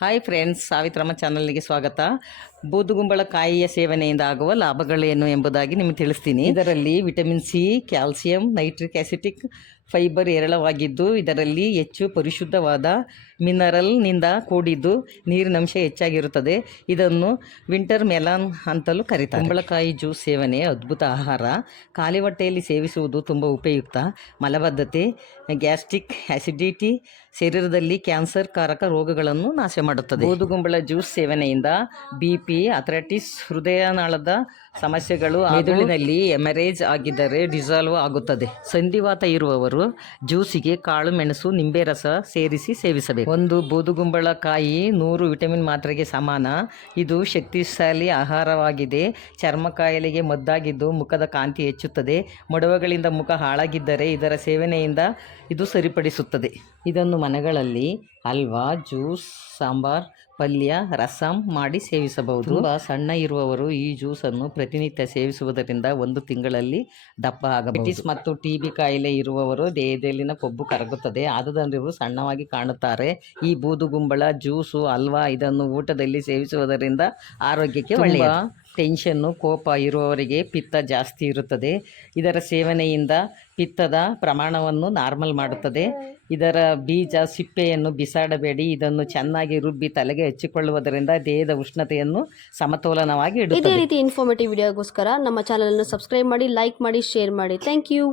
Hi friends, Savitramma ಚಾನಲ್ಗೆ ಸ್ವಾಗತ. ಬೂದುಗುಂಬಳಕಾಯಿಯ ಸೇವನೆಯಿಂದ ಆಗುವ ಲಾಭಗಳೇನು ಎಂಬುದಾಗಿ ನಿಮಗೆ ತಿಳಿಸ್ತೀನಿ. ಇದರಲ್ಲಿ vitamin C, calcium, nitric acetic fibre ಹೇರಳವಾಗಿದ್ದು, ಇದರಲ್ಲಿ ಹೆಚ್ಚು ಪರಿಶುದ್ಧವಾದ ಮಿನರಲ್ನಿಂದ ಕೂಡಿದ್ದು ನೀರಿನಂಶ ಹೆಚ್ಚಾಗಿರುತ್ತದೆ. ಇದನ್ನು ವಿಂಟರ್ ಮೆಲಾನ್ ಅಂತಲೂ ಕರೀತಾರೆ. ಕುಂಬಳಕಾಯಿ ಜ್ಯೂಸ್ ಸೇವನೆ ಅದ್ಭುತ ಆಹಾರ. ಖಾಲಿ ಹೊಟ್ಟೆಯಲ್ಲಿ ಸೇವಿಸುವುದು ತುಂಬ ಉಪಯುಕ್ತ. ಮಲಬದ್ಧತೆ, ಗ್ಯಾಸ್ಟ್ರಿಕ್ ಆಸಿಡಿಟಿ, ಶರೀರದಲ್ಲಿ ಕ್ಯಾನ್ಸರ್ ಕಾರಕ ರೋಗಗಳನ್ನು ನಾಶ ಮಾಡುತ್ತದೆ. ಬೂದುಗುಂಬಳ ಜ್ಯೂಸ್ ಸೇವನೆಯಿಂದ BP, ಅಥ್ರೈಟಿಸ್, ಹೃದಯನಾಳದ ಸಮಸ್ಯೆಗಳು, ಮೆದುಳಿನಲ್ಲಿ ಎಮರೇಜ್ ಆಗಿದ್ದರೆ ಡಿಸಾಲ್ವ್ ಆಗುತ್ತದೆ. ಸಂಧಿವಾತ ಇರುವವರು ಜ್ಯೂಸಿಗೆ ಕಾಳು ಮೆಣಸು, ನಿಂಬೆ ರಸ ಸೇರಿಸಿ ಸೇವಿಸಬೇಕು. ಒಂದು ಬೂದುಗುಂಬಳಕಾಯಿ 100 ವಿಟಮಿನ್ ಮಾತ್ರೆಗೆ ಸಮಾನ. ಇದು ಶಕ್ತಿಶಾಲಿ ಆಹಾರವಾಗಿದೆ. ಚರ್ಮ ಕಾಯಿಲೆಗೆ ಮದ್ದಾಗಿದ್ದು ಮುಖದ ಕಾಂತಿ ಹೆಚ್ಚುತ್ತದೆ. ಮೊಡವೆಗಳಿಂದ ಮುಖ ಹಾಳಾಗಿದ್ದರೆ ಇದರ ಸೇವನೆಯಿಂದ ಇದು ಸರಿಪಡಿಸುತ್ತದೆ. ಇದನ್ನು ಮನೆಗಳಲ್ಲಿ ಹಲ್ವಾ, ಜ್ಯೂಸ್, ಸಾಂಬಾರ್, ಪಲ್ಯ, ರಸಂ ಮಾಡಿ ಸೇವಿಸಬಹುದು. ತುಂಬ ಸಣ್ಣ ಇರುವವರು ಈ ಜ್ಯೂಸನ್ನು ಪ್ರತಿನಿತ್ಯ ಸೇವಿಸುವುದರಿಂದ 1 ತಿಂಗಳಲ್ಲಿ ದಪ್ಪ ಆಗಬಹುದು. ಡಯಾಬಿಟಿಸ್ ಮತ್ತು TB ಕಾಯಿಲೆ ಇರುವವರು ದೇಹದಲ್ಲಿನ ಕೊಬ್ಬು ಕರಗುತ್ತದೆ, ಆದುದರಿಂದ ಇವರು ಸಣ್ಣವಾಗಿ ಕಾಣುತ್ತಾರೆ. ಈ ಬೂದುಗುಂಬಳ ಜ್ಯೂಸು, ಹಲ್ವಾ ಇದನ್ನು ಊಟದಲ್ಲಿ ಸೇವಿಸುವುದರಿಂದ ಆರೋಗ್ಯಕ್ಕೆ ಒಳ್ಳೆಯದು. ಟೆನ್ಷನ್ನು, ಕೋಪ ಇರುವವರಿಗೆ ಪಿತ್ತ ಜಾಸ್ತಿ ಇರುತ್ತದೆ. ಇದರ ಸೇವನೆಯಿಂದ ಪಿತ್ತದ ಪ್ರಮಾಣವನ್ನು ನಾರ್ಮಲ್ ಮಾಡುತ್ತದೆ. ಇದರ ಬೀಜ, ಸಿಪ್ಪೆಯನ್ನು ಬಿಸಾಡಬೇಡಿ. ಇದನ್ನು ಚೆನ್ನಾಗಿ ರುಬ್ಬಿ ತಲೆಗೆ ಹಚ್ಚಿಕೊಳ್ಳುವುದರಿಂದ ದೇಹದ ಉಷ್ಣತೆಯನ್ನು ಸಮತೋಲನವಾಗಿ ಇಡುತ್ತದೆ. ಇದೇ ರೀತಿ ಇನ್ಫಾರ್ಮೇಟಿವ್ ವಿಡಿಯೋಗೋಸ್ಕರ ನಮ್ಮ ಚಾನಲನ್ನು ಸಬ್ಸ್ಕ್ರೈಬ್ ಮಾಡಿ, ಲೈಕ್ ಮಾಡಿ, ಶೇರ್ ಮಾಡಿ. Thank you.